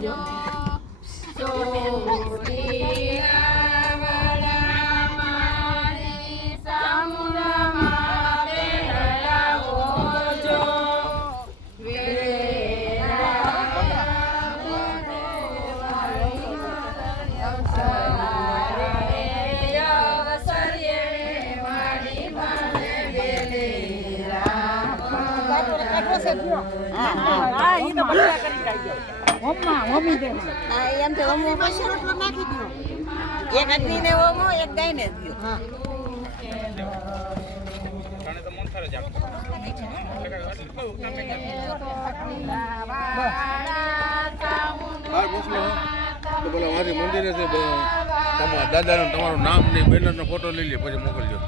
દેજો. એમ તો ઓમો પછી રોટલો નાખી દો. એક અગ્નિને ઓમો એક ગાયને દો. તો પેલા મારી મંદિરે છે દાદાનું તમારું નામ ને બેનરનો ફોટો લઈ લે પછી મોકલજો.